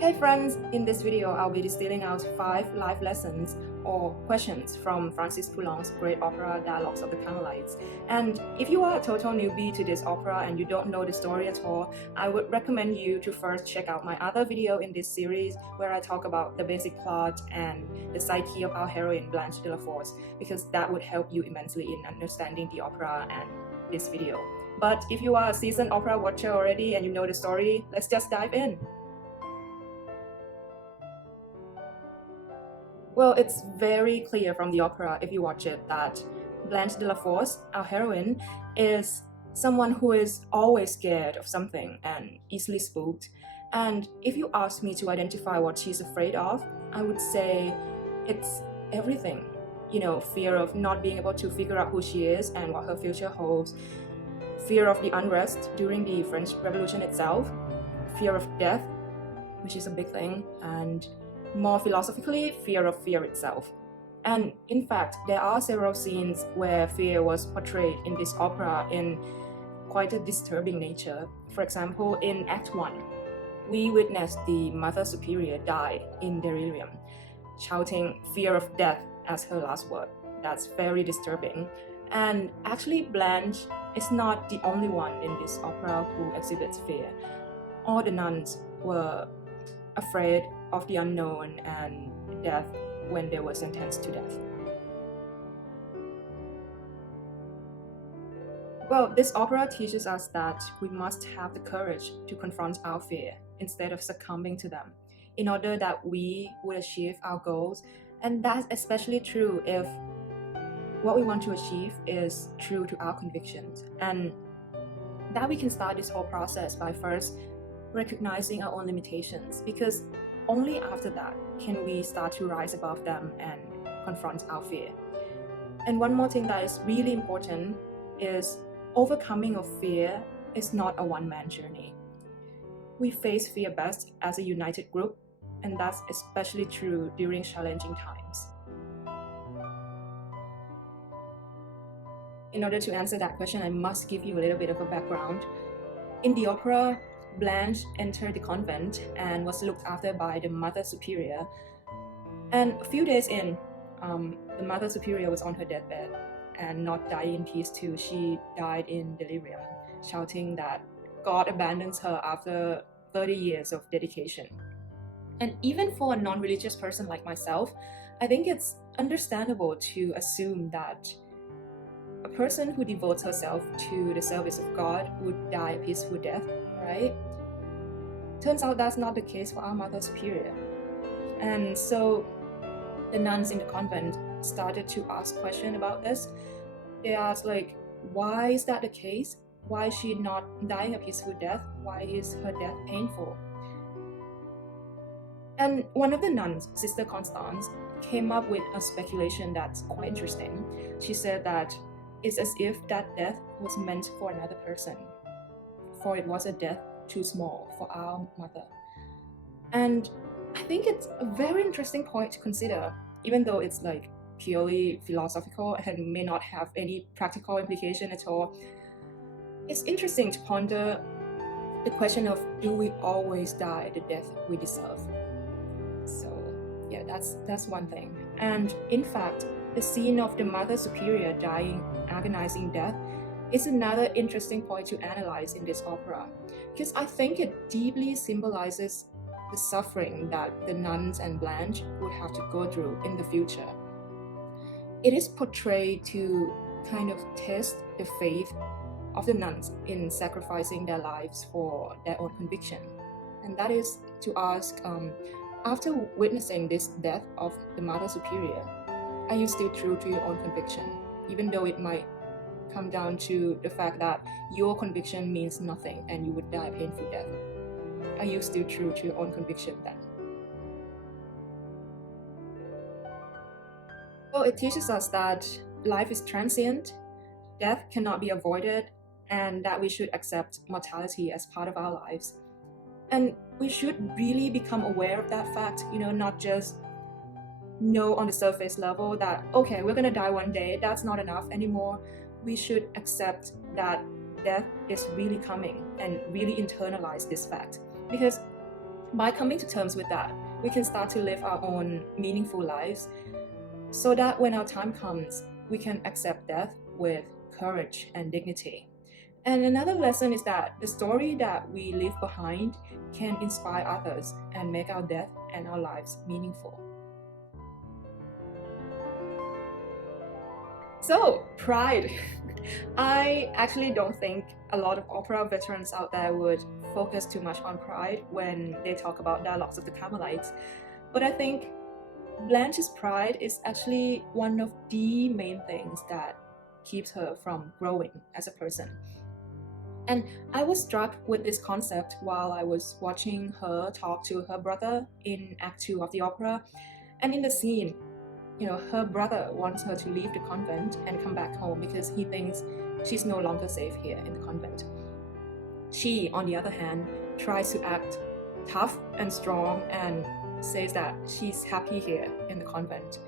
Hey friends, in this video I'll be distilling out 5 life lessons or questions from Francis Poulenc's great opera Dialogues of the Carmelites. And if you are a total newbie to this opera and you don't know the story at all, I would recommend you to first check out my other video in this series where I talk about the basic plot and the psyche of our heroine Blanche de la Force, because that would help you immensely in understanding the opera and this video. But if you are a seasoned opera watcher already and you know the story, let's just dive in. Well, it's very clear from the opera, if you watch it, that Blanche de la Force, our heroine, is someone who is always scared of something and easily spooked. And if you ask me to identify what she's afraid of, I would say it's everything. You know, fear of not being able to figure out who she is and what her future holds, fear of the unrest during the French Revolution itself, fear of death, which is a big thing, and more philosophically, fear of fear itself. And in fact, there are several scenes where fear was portrayed in this opera in quite a disturbing nature. For example, in Act 1, we witness the Mother Superior die in delirium, shouting fear of death as her last word. That's very disturbing. And actually, Blanche is not the only one in this opera who exhibits fear. All the nuns were afraid of the unknown and death when they were sentenced to death. Well, this opera teaches us that we must have the courage to confront our fear instead of succumbing to them, in order that we would achieve our goals. And that's especially true if what we want to achieve is true to our convictions. And that we can start this whole process by first recognizing our own limitations, because only after that can we start to rise above them and confront our fear. And one more thing that is really important is overcoming of fear is not a one-man journey. We face fear best as a united group, and that's especially true during challenging times. In order to answer that question, I must give you a little bit of a background. In the opera, Blanche entered the convent and was looked after by the Mother Superior. And a few days in, the Mother Superior was on her deathbed and not dying in peace too. She died in delirium, shouting that God abandons her after 30 years of dedication. And even for a non-religious person like myself, I think it's understandable to assume that a person who devotes herself to the service of God would die a peaceful death, right? Turns out that's not the case for our Mother Superior. And so the nuns in the convent started to ask questions about this. They asked, like, why is that the case? Why is she not dying a peaceful death? Why is her death painful? And one of the nuns, Sister Constance, came up with a speculation that's quite interesting. She said that it's as if that death was meant for another person, for it was a death too small for our mother. And I think it's a very interesting point to consider, even though it's like purely philosophical and may not have any practical implication at all. It's interesting to ponder the question of, do we always die the death we deserve? So yeah, that's one thing. And in fact, the scene of the Mother Superior dying agonizing death is another interesting point to analyze in this opera, because I think it deeply symbolizes the suffering that the nuns and Blanche would have to go through in the future. It is portrayed to kind of test the faith of the nuns in sacrificing their lives for their own conviction. And that is to ask, after witnessing this death of the Mother Superior, are you still true to your own conviction, even though it might come down to the fact that your conviction means nothing and you would die a painful death? Are you still true to your own conviction then? Well, it teaches us that life is transient, death cannot be avoided, and that we should accept mortality as part of our lives. And we should really become aware of that fact, not just know on the surface level that, okay, we're gonna die one day, that's not enough anymore. We should accept that death is really coming and really internalize this fact. Because By coming to terms with that, we can start to live our own meaningful lives so that when our time comes, we can accept death with courage and dignity. And another lesson is that the story that we leave behind can inspire others and make our death and our lives meaningful. So, pride. I actually don't think a lot of opera veterans out there would focus too much on pride when they talk about dialogues of the Carmelites. But I think Blanche's pride is actually one of the main things that keeps her from growing as a person. And I was struck with this concept while I was watching her talk to her brother in Act 2 of the opera. And in the scene, her brother wants her to leave the convent and come back home because he thinks she's no longer safe here in the convent. She, on the other hand, tries to act tough and strong and says that she's happy here in the convent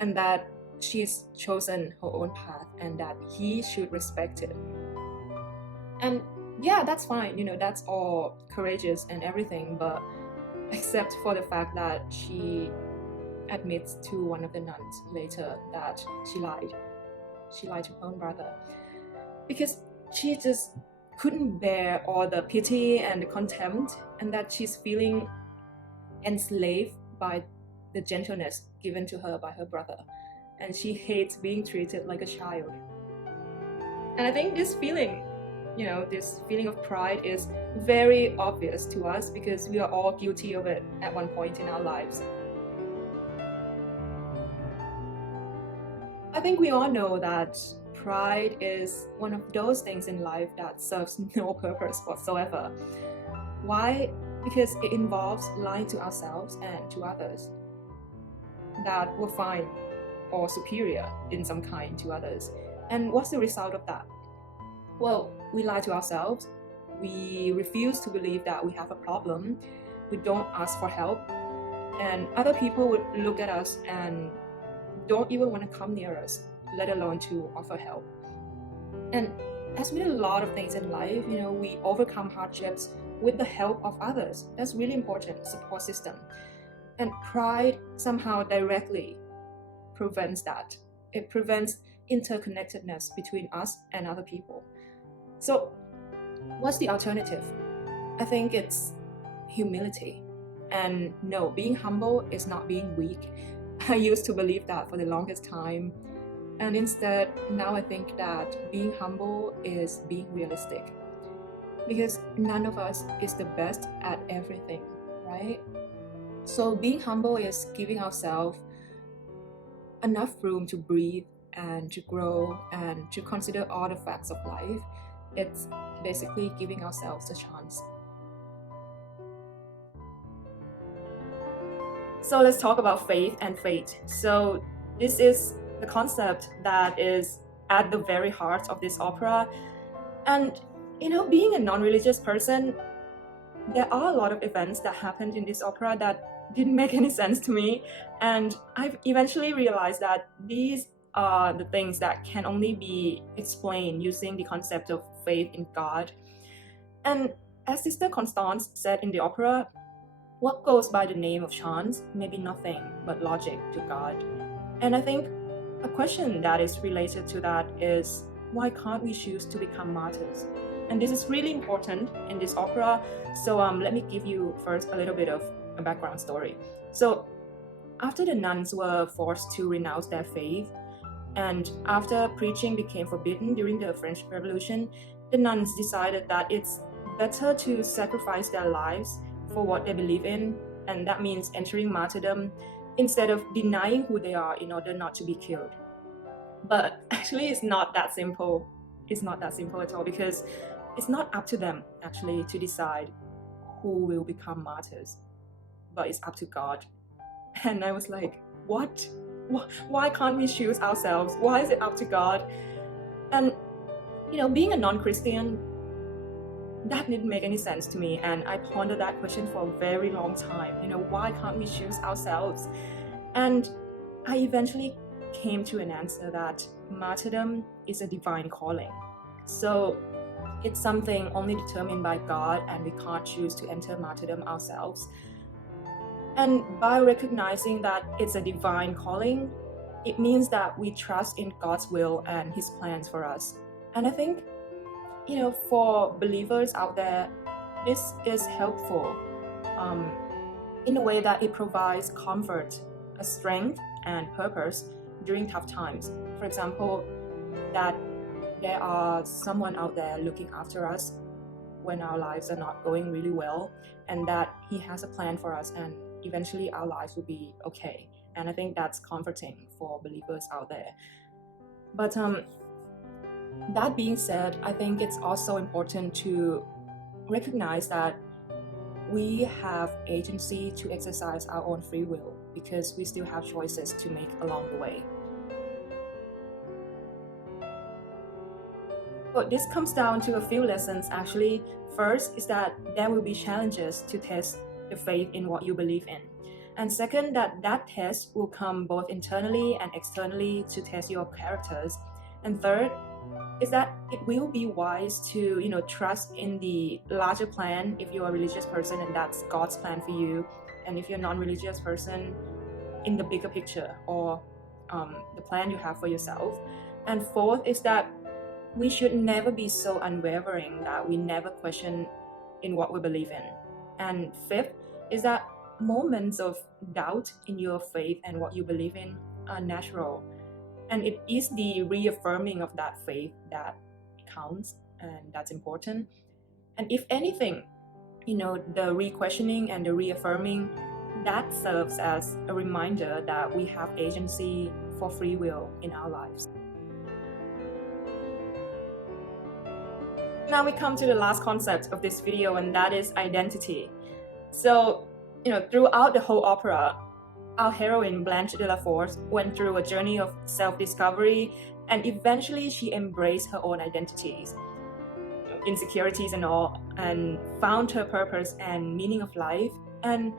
and that she's chosen her own path and that he should respect it. And yeah, that's fine, that's all courageous and everything, but except for the fact that she admits to one of the nuns later that she lied. She lied to her own brother because she just couldn't bear all the pity and the contempt, and that she's feeling enslaved by the gentleness given to her by her brother, and she hates being treated like a child. And I think this feeling of pride is very obvious to us because we are all guilty of it at one point in our lives. I think we all know that pride is one of those things in life that serves no purpose whatsoever. Why? Because it involves lying to ourselves and to others that we're fine or superior in some kind to others. And what's the result of that? Well, we lie to ourselves, we refuse to believe that we have a problem, we don't ask for help, and other people would look at us and don't even want to come near us, let alone to offer help. And as with a lot of things in life, we overcome hardships with the help of others. That's really important, support system. And pride somehow directly prevents that. It prevents interconnectedness between us and other people. So what's the alternative? I think it's humility. And no, being humble is not being weak. I used to believe that for the longest time. And instead, now I think that being humble is being realistic. Because none of us is the best at everything, right? So being humble is giving ourselves enough room to breathe and to grow and to consider all the facts of life. It's basically giving ourselves a chance. So let's talk about faith and fate. So this is the concept that is at the very heart of this opera. And being a non-religious person, there are a lot of events that happened in this opera that didn't make any sense to me. And I've eventually realized that these are the things that can only be explained using the concept of faith in God. And as Sister Constance said in the opera, what goes by the name of chance may be nothing but logic to God. And I think a question that is related to that is, why can't we choose to become martyrs? And this is really important in this opera. So let me give you first a little bit of a background story. So after the nuns were forced to renounce their faith, and after preaching became forbidden during the French Revolution, the nuns decided that it's better to sacrifice their lives for what they believe in, and that means entering martyrdom instead of denying who they are in order not to be killed. But actually it's not that simple. It's not that simple at all, because it's not up to them actually to decide who will become martyrs, but it's up to God. And I was like, what? Why can't we choose ourselves? Why is it up to God? And being a non-Christian, that didn't make any sense to me, and I pondered that question for a very long time. Why can't we choose ourselves? And I eventually came to an answer that martyrdom is a divine calling. So it's something only determined by God, and we can't choose to enter martyrdom ourselves. And by recognizing that it's a divine calling, it means that we trust in God's will and His plans for us. And I think, for believers out there, this is helpful in a way that it provides comfort, a strength, and purpose during tough times. For example, that there are someone out there looking after us when our lives are not going really well, and that He has a plan for us, and eventually our lives will be okay. And I think that's comforting for believers out there. But that being said, I think it's also important to recognize that we have agency to exercise our own free will, because we still have choices to make along the way. But this comes down to a few lessons actually. First is that there will be challenges to test the faith in what you believe in. And second, that test will come both internally and externally to test your characters. And third is that it will be wise to trust in the larger plan if you're a religious person, and that's God's plan for you. And if you're a non-religious person, in the bigger picture, or the plan you have for yourself. And fourth is that we should never be so unwavering that we never question in what we believe in. And fifth is that moments of doubt in your faith and what you believe in are natural. And it is the reaffirming of that faith that counts, and that's important. And if anything, the re-questioning and the reaffirming, that serves as a reminder that we have agency for free will in our lives. Now we come to the last concept of this video, and that is identity. So, throughout the whole opera, our heroine, Blanche de la Force, went through a journey of self-discovery, and eventually she embraced her own identities, insecurities and all, and found her purpose and meaning of life. And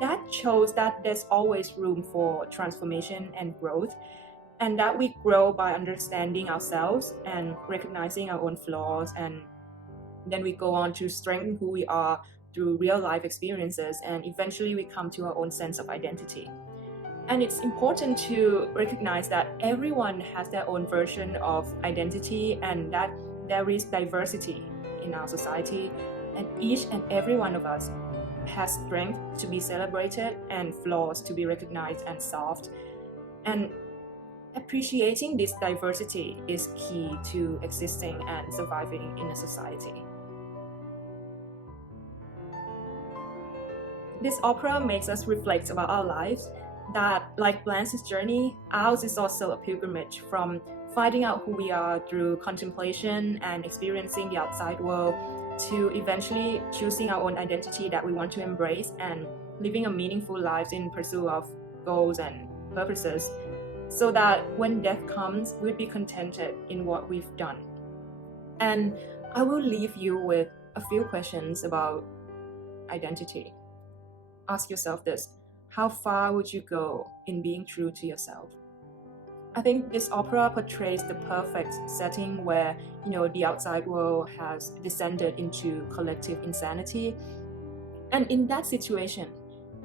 that shows that there's always room for transformation and growth, and that we grow by understanding ourselves and recognizing our own flaws, and then we go on to strengthen who we are through real life experiences, and eventually we come to our own sense of identity. And it's important to recognize that everyone has their own version of identity, and that there is diversity in our society, and each and every one of us has strength to be celebrated and flaws to be recognized and solved. And appreciating this diversity is key to existing and surviving in a society. This opera makes us reflect about our lives, that like Blanche's journey, ours is also a pilgrimage from finding out who we are through contemplation and experiencing the outside world, to eventually choosing our own identity that we want to embrace and living a meaningful life in pursuit of goals and purposes, so that when death comes, we'll be contented in what we've done. And I will leave you with a few questions about identity. Ask yourself this: how far would you go in being true to yourself? I think this opera portrays the perfect setting where, the outside world has descended into collective insanity. And in that situation,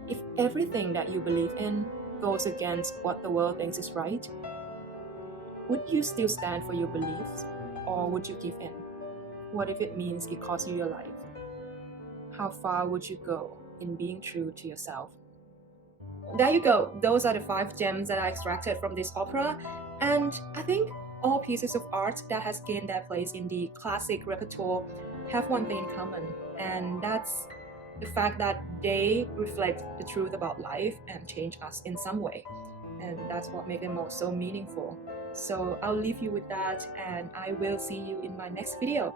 if everything that you believe in goes against what the world thinks is right, would you still stand for your beliefs, or would you give in? What if it means it costs you your life? How far would you go in being true to yourself? There you go. Those are the 5 gems that I extracted from this opera. And I think all pieces of art that has gained their place in the classic repertoire have one thing in common, and that's the fact that they reflect the truth about life and change us in some way. And that's what makes them all so meaningful. So I'll leave you with that, and I will see you in my next video.